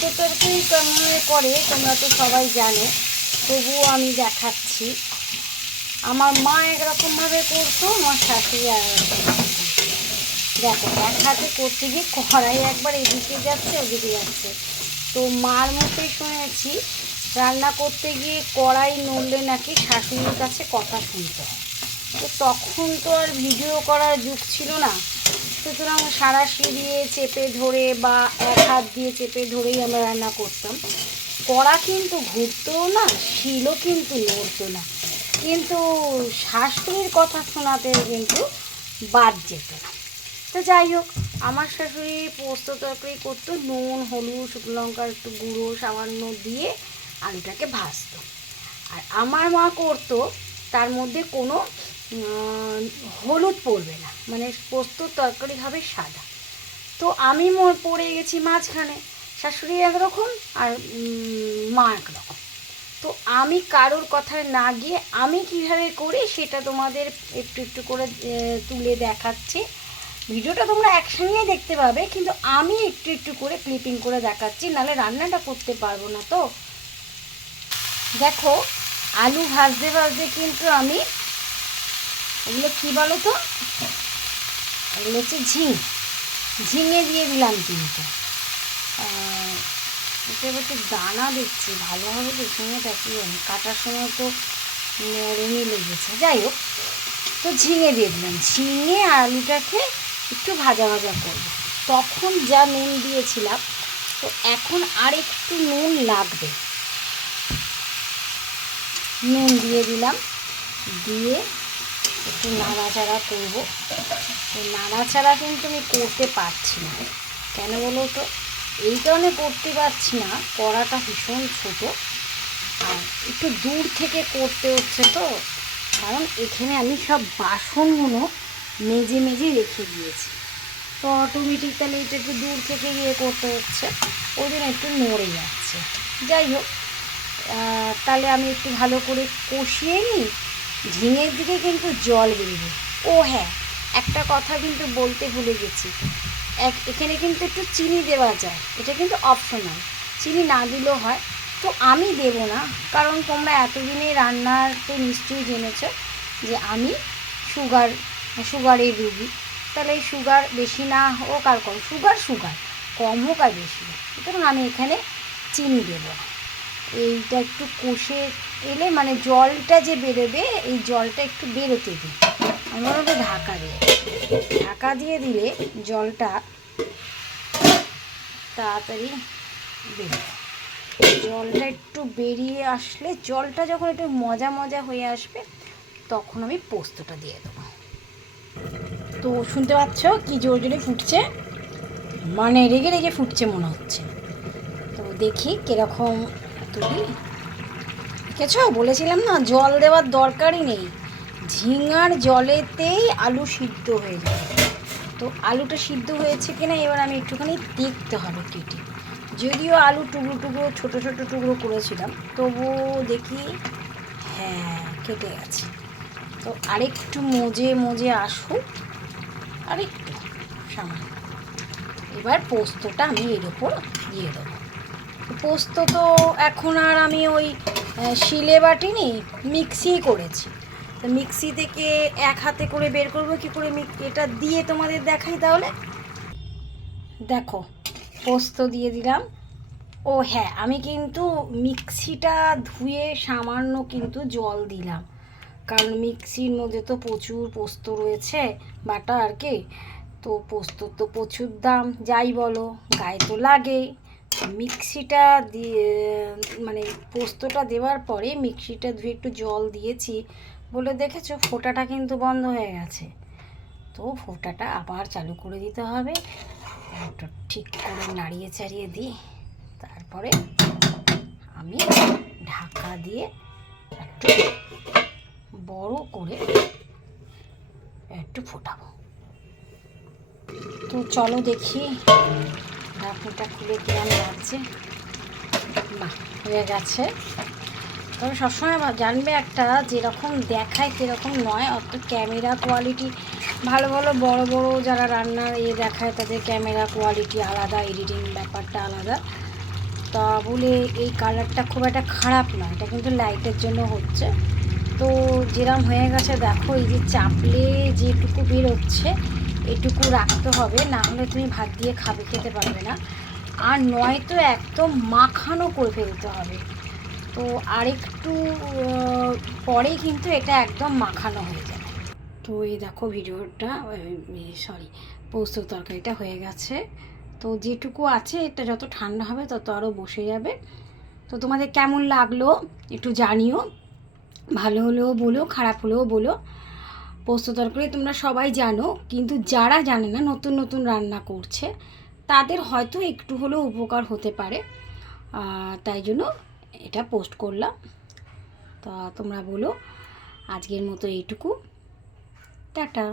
পোস্ত তরকারি কেমন করে তোমরা তো সবাই জানো, তবুও আমি দেখাচ্ছি। আমার মা একরকমভাবে করতো, আমার শাশুড়ি আর দেখো এক হাতে করতে গিয়ে কড়াই একবার এদিকে যাচ্ছে ওদিকে যাচ্ছে। তো মার মুখে শুনেছি রান্না করতে গিয়ে কড়াই নড়লে নাকি শাশুড়ির কাছে কথা শুনতে হয়। তো তখন তো আর ভিডিও করার যুগ ছিল না, সুতরাং সাঁড়াশি দিয়ে চেপে ধরে বা এক হাত দিয়ে চেপে ধরেই আমরা রান্না করতাম। কড়া কিন্তু ঘুরতোও না, শিলও কিন্তু নড়তো না, কিন্তু শাশুড়ির কথা শোনাতে কিন্তু বাদ যেত না। তো যাই হোক, আমার শাশুড়ি পোস্ত তরকারি করতো, নুন হলুদ শুকনো লঙ্কার একটু গুঁড়ো সামান্য দিয়ে আলুটাকে ভাজতো। আর আমার মা করতো তার মধ্যে কোনো হলুদ পড়বে না, মানে পোস্ত তরকারি হবে সাদা। তো আমি পড়ে গেছি মাঝখানে, শাশুড়ি একরকম আর মা একরকম। তো আমি কারোর কথায় না গিয়ে আমি কীভাবে করি সেটা তোমাদের একটু একটু করে তুলে দেখাচ্ছি। ভিডিওটা তোমরা একসঙ্গেই দেখতে পাবে, কিন্তু আমি একটু একটু করে ক্লিপিং করে দেখাচ্ছি, নাহলে রান্নাটা করতে পারবো না। তো দেখো, আলু ভাজতে ভাজতে কিন্তু আমি এগুলো কী বলো তো, এগুলো হচ্ছে ঝিঙে দিয়ে দিলাম। কিন্তু এটা এবার একটু দানা দেখছি ভালোভাবে তো, ঝিঙেটা কি জানি কাটার সময় তো নরমই লেগেছে। যাই হোক, তো ঝিঙে দিয়ে দিলাম। ঝিঙে আলুটাকে একটু ভাজা ভাজা করব। তখন যা নুন দিয়েছিলাম, তো এখন আর একটু নুন লাগবে, নুন দিয়ে দিলাম। দিয়ে একটু নাড়াচাড়া করব। তো নাড়াচাড়া কিন্তু আমি করতে পারছি না, কেন বলো তো? এই কারণে করতে পারছি না, কড়াটা ভীষণ ছোটো আর একটু দূর থেকে করতে হচ্ছে। তো কারণ এখানে আমি সব বাসনগুলো মেজে মেজে রেখে দিয়েছি, তো অটোমেটিক তাহলে এটা একটু দূর থেকে গিয়ে করতে হচ্ছে, ওই জন্য একটু নড়ে যাচ্ছে। যাই হোক, তাহলে আমি একটু ভালো করে কষিয়ে নিই। ঝিঙের দিকে কিন্তু জল বেরোবে। ও হ্যাঁ, একটা কথা কিন্তু বলতে ভুলে গেছি, এখানে কিন্তু একটু চিনি দেওয়া যায়, এটা কিন্তু অপশনাল, চিনি না দিলেও হয়। তো আমি দেব না, কারণ তোমরা এতদিনে রান্নার তো নিশ্চয়ই জেনেছ যে আমি সুগারের রুগী। তাহলে এই সুগার বেশি না হোক আর কম, সুগার কম হোক আর বেশি হোক, সুতরাং আমি এখানে চিনি দেব না। এইটা একটু কষে এলে মানে জলটা যে বেরোবে, এই জলটা একটু বেরোতে দিই। আমার ওটা ঢাকা দিয়ে দিলে জলটা তাড়াতাড়ি বেরোবে। জলটা একটু বেরিয়ে আসলে, জলটা যখন একটু মজা হয়ে আসবে, তখন আমি পোস্তটা দিয়ে দেবো। তো শুনতে পাচ্ছ কি জোর জোরে ফুটছে, মানে রেগে রেগে ফুটছে মনে হচ্ছে। তো দেখি কীরকম তুলি। দেখেছ, বলেছিলাম না জল দেওয়ার দরকারই নেই, ঝিঙার জলেতেই আলু সিদ্ধ হয়ে যাবে। তো আলুটা সিদ্ধ হয়েছে কিনা এবার আমি একটুখানি দেখতে হবে কেটে, যদিও আলু টুকরো ছোটো ছোটো টুকরো করেছিলাম, তবুও দেখি হ্যাঁ কেটে গেছে। তো আরেকটু মজে আসুক, আরেকটু সামান্য। এবার পোস্তটা আমি এর ওপর দিয়ে দেবো। পোস্ত তো এখন আর আমি ওই শিলে বাটিনি, মিক্সি করেছি। তো মিক্সি থেকে এক হাতে করে বের করবো কী করে, এটা দিয়ে তোমাদের দেখাই তাহলে। দেখো, পোস্ত দিয়ে দিলাম। ও হ্যাঁ, আমি কিন্তু মিক্সিটা ধুয়ে সামান্য কিন্তু জল দিলাম, কারণ মিক্সির মধ্যে তো প্রচুর পোস্ত রয়েছে বাটা আর কি। তো পোস্ত তো প্রচুর দাম, যাই বলো গায়ে তো লাগেই। মিক্সিটা দিয়ে মানে পোস্তটা দেওয়ার পরে মিক্সিটা ধুয়ে একটু জল দিয়েছি বলে দেখেছো ফোঁটাটা কিন্তু বন্ধ হয়ে গেছে। তো ফোঁটাটা আবার চালু করে দিতে হবে, ওটা ঠিক করে নাড়িয়ে চাড়িয়ে দিই। তারপরে আমি ঢাকা দিয়ে একটু বড় করে একটু ফোটাবো। তো চলো দেখি ঢাকনাটা খুলে কেমন লাগছে। বাহ, হয়ে গেছে। তবে সবসময় জানবে একটা, যেরকম দেখায় সেরকম নয়, অত ক্যামেরা কোয়ালিটি ভালো বড় যারা রান্নার দেখায় তাদের ক্যামেরা কোয়ালিটি আলাদা, এডিটিং ব্যাপারটা আলাদা। তা বলে এই কালারটা খুব একটা খারাপ নয়, এটা কিন্তু লাইটের জন্য হচ্ছে। তো যেরম হয়ে গেছে দেখো, এই যে চাপলে যেটুকু বেরোচ্ছে এটুকু রাখতে হবে, না হলে তুমি ভাত দিয়ে খেতে পারবে না। আর নয়তো একদম মাখানো করে ফেলতে হবে। তো আরেকটু পরেই কিন্তু এটা একদম মাখানো হয়ে যাবে। তো এই দেখো ভিডিওটা, সরি, পোস্ত তরকারিটা হয়ে গেছে। তো যেটুকু আছে এটা যত ঠান্ডা হবে তত আরও বসে যাবে। তো তোমাদের কেমন লাগলো একটু জানিও, ভালো হলেও বলো, খারাপ হলেও বলো। পোস্ত তরকারি তোমরা সবাই জানো, কিন্তু যারা জানে না, নতুন নতুন রান্না করছে, তাদের হয়তো একটু হলেও উপকার হতে পারে, তাই জন্য এটা পোস্ট করলাম। তা তোমরা বলো, আজকের মতো এইটুকু, টাটা।